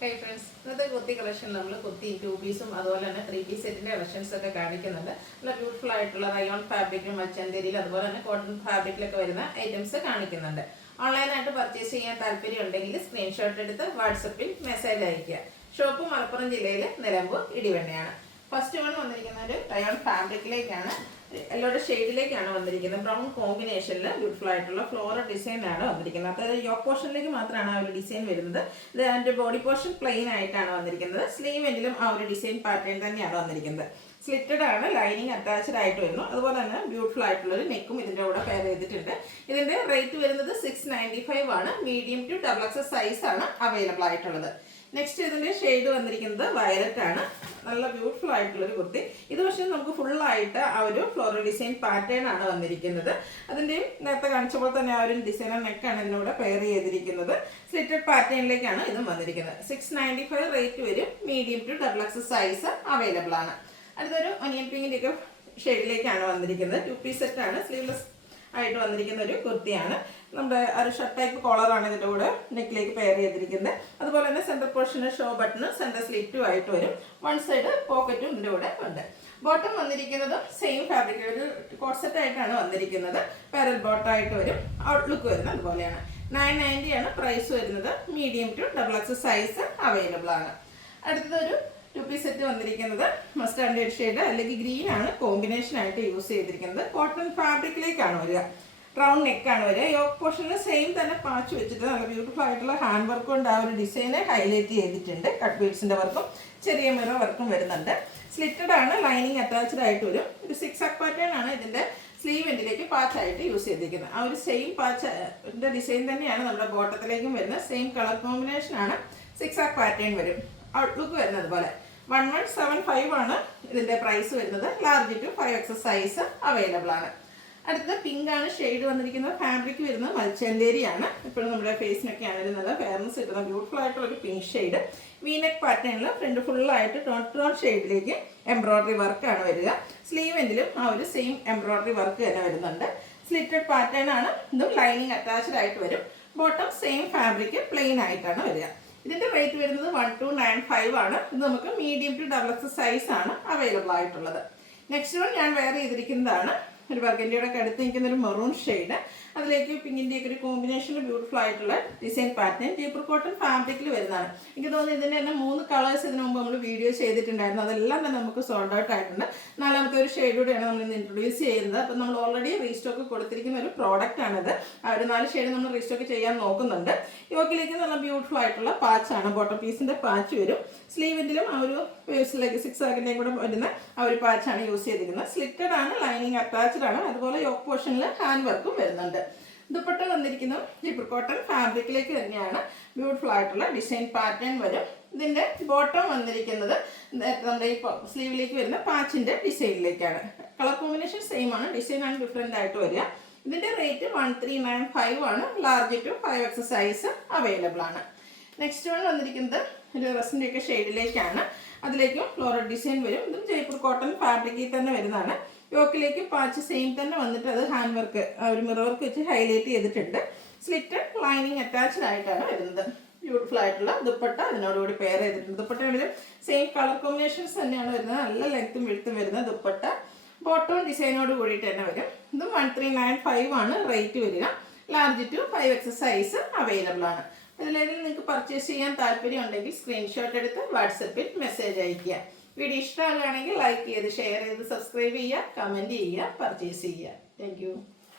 Hi friends, ഇന്നത്തെ kurti collection നമ്മൾ കുർത്തി 2 പീസും അതുപോലെ തന്നെ 3 പീസ് സെറ്റിൻ്റെ കളക്ഷൻസ് ഒക്കെ കാണിക്കുന്നുണ്ട്. നല്ല ബ്യൂട്ടിഫുൾ ആയിട്ടുള്ള റയോൺ ഫാബ്രിക്കും മച്ചന്തേരിയിൽ അതുപോലെ തന്നെ കോട്ടൺ ഫാബ്രിക്കിലൊക്കെ വരുന്ന ഐറ്റംസ് കാണിക്കുന്നുണ്ട്. ഓൺലൈനായിട്ട് പർച്ചേസ് ചെയ്യാൻ താല്പര്യം ഉണ്ടെങ്കിൽ സ്ക്രീൻഷോട്ട് എടുത്ത് വാട്സപ്പിൽ മെസ്സേജ് അയയ്ക്കുക. ഷോപ്പ് മലപ്പുറം ജില്ലയിൽ നിലമ്പൂർ ഇടിവണ്ണയാണ്. ഫസ്റ്റ് വൺ വന്നിരിക്കുന്ന ഒരു റയോൺ ഫാബ്രിക്കിലേക്കാണ്, എല്ലാവരുടെ ഷെയ്ഡിലേക്കാണ് വന്നിരിക്കുന്നത്. ബ്രൗൺ കോമ്പിനേഷനിൽ ബ്യൂട്ടിഫുൾ ആയിട്ടുള്ള ഫ്ലോറൽ ഡിസൈനാണ് വന്നിരിക്കുന്നത്. അതായത് യോക്ക് പോർഷനിലേക്ക് മാത്രമാണ് ആ ഒരു ഡിസൈൻ വരുന്നത്. ഇത് അതിൻ്റെ ബോഡി പോർഷൻ പ്ലെയിൻ ആയിട്ടാണ് വന്നിരിക്കുന്നത്. സ്ലീവെങ്കിലും ആ ഒരു ഡിസൈൻ പാറ്റേൺ തന്നെയാണ് വന്നിരിക്കുന്നത്. സ്ലിറ്റഡ് ആണ്, ലൈനിങ് അറ്റാച്ച്ഡ് ആയിട്ട് വരുന്നു. അതുപോലെ തന്നെ ബ്യൂട്ടിഫുൾ ആയിട്ടുള്ളൊരു നെക്കും ഇതിൻ്റെ കൂടെ പെയർ ചെയ്തിട്ടുണ്ട്. ഇതിൻ്റെ റേറ്റ് വരുന്നത് 695 ആണ്. മീഡിയം ടു XXL സൈസാണ് അവൈലബിൾ ആയിട്ടുള്ളത്. നെക്സ്റ്റ് ഇതിൻ്റെ ഷെയ്ഡ് വന്നിരിക്കുന്നത് വയലറ്റ് ആണ്. നല്ല ബ്യൂട്ടിഫുൾ ആയിട്ടുള്ളൊരു കുർത്തി. ഇത് പക്ഷേ നമുക്ക് ഫുള്ളായിട്ട് ആ ഒരു ഫ്ലോറൽ ഡിസൈൻ പാറ്റേൺ ആണ് വന്നിരിക്കുന്നത്. അതിൻ്റെയും നേരത്തെ കാണിച്ചപ്പോൾ തന്നെ ആ ഒരു ഡിസൈനർ നെക്കാണ് ഇതിനൂടെ പെയർ ചെയ്തിരിക്കുന്നത്. സ്ലിറ്റഡ് പാറ്റേണിലേക്കാണ് ഇതും വന്നിരിക്കുന്നത്. 695 റേറ്റ് വരും. Medium to XXL size available ആണ്. അടുത്തൊരു ഒനിയൻ പിങ്കിൻ്റെയൊക്കെ ഷെയ്ഡിലേക്കാണ് വന്നിരിക്കുന്നത്. 2 പീസ് സെറ്റാണ്, സ്ലീവ്ലെസ് ആയിട്ട് വന്നിരിക്കുന്ന ഒരു കുർത്തിയാണ്. നമ്മുടെ ഒരു ഷർട്ട് ടൈപ്പ് കോളറാണ് ഇതിൻ്റെ കൂടെ നെക്കിലേക്ക് പെയർ ചെയ്തിരിക്കുന്നത്. അതുപോലെ തന്നെ സെൻറ്റർ പോർഷന് ഷോ ബട്ടണ് സെൻറ്റർ സ്ലിറ്റും ആയിട്ട് വരും. വൺ സൈഡ് പോക്കറ്റും ഇതിൻ്റെ കൂടെ ഉണ്ട്. ബോട്ടം വന്നിരിക്കുന്നത് സെയിം ഫാബ്രിക്, ഒരു കോട്ട് സെറ്റ് ആയിട്ടാണ് വന്നിരിക്കുന്നത്. പാരൽ ബോട്ടായിട്ട് വരും. ഔട്ട്ലുക്ക് വരുന്നത് അതുപോലെയാണ്. 990 ആണ് പ്രൈസ് വരുന്നത്. Medium to XXL size available ആണ്. അടുത്തതൊരു 2 പീസ് സെറ്റ് വന്നിരിക്കുന്നത് മസ്റ്റാർഡ് ഷെയ്ഡ് അല്ലെങ്കിൽ ഗ്രീൻ ആണ് കോമ്പിനേഷൻ ആയിട്ട് യൂസ് ചെയ്തിരിക്കുന്നത്. കോട്ടൺ ഫാബ്രിക്കിലേക്കാണ് വരിക. റൗണ്ട് നെക്കാണ് വരിക. യോക്ക് പോർഷനിൽ സെയിം തന്നെ പാച്ച് വെച്ചിട്ട് നല്ല ബ്യൂട്ടിഫുൾ ആയിട്ടുള്ള ഹാൻഡ് വർക്ക് കൊണ്ട് ആ ഒരു ഡിസൈനെ ഹൈലൈറ്റ് ചെയ്തിട്ടുണ്ട്. കട്ട് ബീഡ്സിൻ്റെ വർക്കും ചെറിയ മിറർ വർക്കും വരുന്നുണ്ട്. സ്ലിറ്റഡ് ആണ്, ലൈനിങ് അറ്റാച്ച്ഡ് ആയിട്ട് വരും. ഒരു 6 പാറ്റേൺ ആണ് ഇതിൻ്റെ സ്ലീവ് എൻഡിലേക്ക് പാച്ചായിട്ട് യൂസ് ചെയ്തിരിക്കുന്നത്. ആ ഒരു സെയിം പാച്ചിൻ്റെ ഡിസൈൻ തന്നെയാണ് നമ്മുടെ ബോട്ടത്തിലേക്കും വരുന്നത്. സെയിം കളർ കോമ്പിനേഷൻ ആണ്. 6 പാറ്റേൺ വരും. ഔട്ട്ലുക്ക് വരുന്നത് പോലെ 1175 ആണ് ഇതിൻ്റെ പ്രൈസ് വരുന്നത്. Large to 5XL size available ആണ്. അടുത്ത പിങ്ക് ആണ് ഷെയ്ഡ് വന്നിരിക്കുന്നത്. ഫാബ്രിക് വരുന്നത് മൽച്ചന്തേരിയാണ്. ഇപ്പോഴും നമ്മുടെ ഫേസിനൊക്കെ ആണെങ്കിലും നല്ല ഫെയർനെസ് കിട്ടുന്ന ബ്യൂട്ടിഫുൾ ആയിട്ടുള്ള ഒരു പിങ്ക് ഷെയ്ഡ്. വീനെക്ക് പാറ്റേണിൽ ഫ്രണ്ട് ഫുള്ളായിട്ട് ടോൺ ഷെയ്ഡിലേക്ക് എംബ്രോയ്ഡറി വർക്കാണ് വരിക. സ്ലീവ് എൻഡിലും ആ ഒരു സെയിം എംബ്രോയ്ഡറി വർക്ക് തന്നെ വരുന്നുണ്ട്. സ്ലിറ്റഡ് പാറ്റേൺ ആണ്. ഇതും ലൈനിങ് അറ്റാച്ച്ഡ് ആയിട്ട് വരും. ബോട്ടം സെയിം ഫാബ്രിക് പ്ലെയിൻ ആയിട്ടാണ് വരിക. ഇതിൻ്റെ റേറ്റ് വരുന്നത് 1295 ആണ്. ഇത് നമുക്ക് മീഡിയം ടു XXL സൈസ് ആണ് അവൈലബിൾ ആയിട്ടുള്ളത്. നെക്സ്റ്റ് വൺ ഞാൻ വെയർ ചെയ്തിരിക്കുന്നതാണ് ഒരു ബർഗൻഡിയുടെ ഒക്കെ അടുത്ത് നിൽക്കുന്ന ഒരു മെറൂൺ ഷെയ്ഡ്. അതിലേക്ക് പിങ്കിൻ്റെയൊക്കെ ഒരു കോമ്പിനേഷനിൽ ബ്യൂട്ടിഫുൾ ആയിട്ടുള്ള ഡിസൈൻ പാറ്റേൺ ജയ്പൂർ കോട്ടൺ ഫാബ്രിക്കിൽ വരുന്നതാണ്. എനിക്ക് തോന്നുന്നു ഇതിൻ്റെ തന്നെ 3 കളേഴ്സ് ഇതിനു മുമ്പ് നമ്മൾ വീഡിയോ ചെയ്തിട്ടുണ്ടായിരുന്നു. അതെല്ലാം തന്നെ നമുക്ക് സോൾഡ് ഔട്ട് ആയിട്ടുണ്ട്. 4ാമത്തെ ഒരു ഷെയ്ഡൂടെയാണ് നമ്മൾ ഇന്ന് ഇൻട്രൊഡ്യൂസ് ചെയ്യുന്നത്. അപ്പം നമ്മൾ ഓൾറെഡി റീസ്റ്റോക്ക് കൊടുത്തിരിക്കുന്ന ഒരു പ്രോഡക്റ്റ് ആണിത്. ആ ഒരു 4 ഷെയ്ഡ് നമ്മൾ റീസ്റ്റോക്ക് ചെയ്യാൻ നോക്കുന്നുണ്ട്. യോക്കിലേക്ക് നല്ല ബ്യൂട്ടിഫുൾ ആയിട്ടുള്ള പാച്ചാണ്. ബോട്ടം പീസിൻ്റെ പാച്ച് വരും. സ്ലീവിൻ്റെലും ആ ഒരു വേഴ്സിലേക്ക് 6 ആക്കിൻ്റെയും കൂടെ വരുന്ന ആ ഒരു പാച്ചാണ് യൂസ് ചെയ്തിരിക്കുന്നത്. സ്ലിറ്റഡ് ആണ്, ലൈനിങ് അറ്റാച്ച്ഡ് ആണ്. അതുപോലെ യോക്ക് പോർഷനിൽ ഹാൻഡ് വർക്കും വരുന്നുണ്ട്. ദുപ്പട്ട വന്നിരിക്കുന്നത് ജയ്പൂർ കോട്ടൺ ഫാബ്രിക്കിലേക്ക് തന്നെയാണ്. ബ്യൂട്ടിഫുൾ ആയിട്ടുള്ള ഡിസൈൻ പാറ്റേൺ വരും. ഇതിൻ്റെ ബോട്ടം വന്നിരിക്കുന്നത് നമ്മുടെ ഈ സ്ലീവിലേക്ക് വരുന്ന പാച്ചിൻ്റെ ഡിസൈനിലേക്കാണ്. കളർ കോമ്പിനേഷൻ സെയിം ആണ്, ഡിസൈനാണ് ഡിഫറെൻ്റ് ആയിട്ട് വരിക. ഇതിൻ്റെ റേറ്റ് 1395 ആണ്. Large to 5XL size available ആണ്. നെക്സ്റ്റ് വൺ വന്നിരിക്കുന്നത് ഒരു റസിൻ്റെയൊക്കെ ഷെയ്ഡിലേക്കാണ്. അതിലേക്കും ഫ്ലോറൽ ഡിസൈൻ വരും. ഇതും ജയ്പൂർ കോട്ടൺ ഫാബ്രിക്കിൽ തന്നെ വരുന്നതാണ്. യോക്കിലേക്ക് പാച്ച് സെയിം തന്നെ വന്നിട്ട് അത് ഹാൻഡ് വർക്ക് ഒരു മിറർ വർക്ക് വെച്ച് ഹൈലൈറ്റ് ചെയ്തിട്ടുണ്ട്. സ്ലിറ്റ് ലൈനിങ് അറ്റാച്ച്ഡ് ആയിട്ടാണ് വരുന്നത്. ബ്യൂട്ടിഫുൾ ആയിട്ടുള്ള ദുപ്പട്ട ഇതിനോടുകൂടി പെയർ ചെയ്തിട്ടുണ്ട്. ദുപ്പട്ടയാണെങ്കിലും സെയിം കളർ കോമ്പിനേഷൻസ് തന്നെയാണ് വരുന്നത്. നല്ല ലെങ്ത്തും വിഴുത്തും വരുന്ന ദുപ്പട്ട. ബോട്ടം ഡിസൈനോട് കൂടിയിട്ട് തന്നെ വരും. ഇതും 1395 ആണ് റേറ്റ് വരിക. Large to 5XL size available ആണ്. ഇതിലേതെങ്കിലും നിങ്ങൾക്ക് പർച്ചേസ് ചെയ്യാൻ താല്പര്യം ഉണ്ടെങ്കിൽ സ്ക്രീൻഷോട്ട് എടുത്ത് വാട്സപ്പിൽ മെസ്സേജ് അയയ്ക്കുക. വീഡിയോ ഇഷ്ടമാകുകയാണെങ്കിൽ ലൈക്ക് ചെയ്ത് ഷെയർ ചെയ്ത് സബ്സ്ക്രൈബ് ചെയ്യുക, കമൻറ്റ് ചെയ്യുക, പർച്ചേസ് ചെയ്യുക. താങ്ക്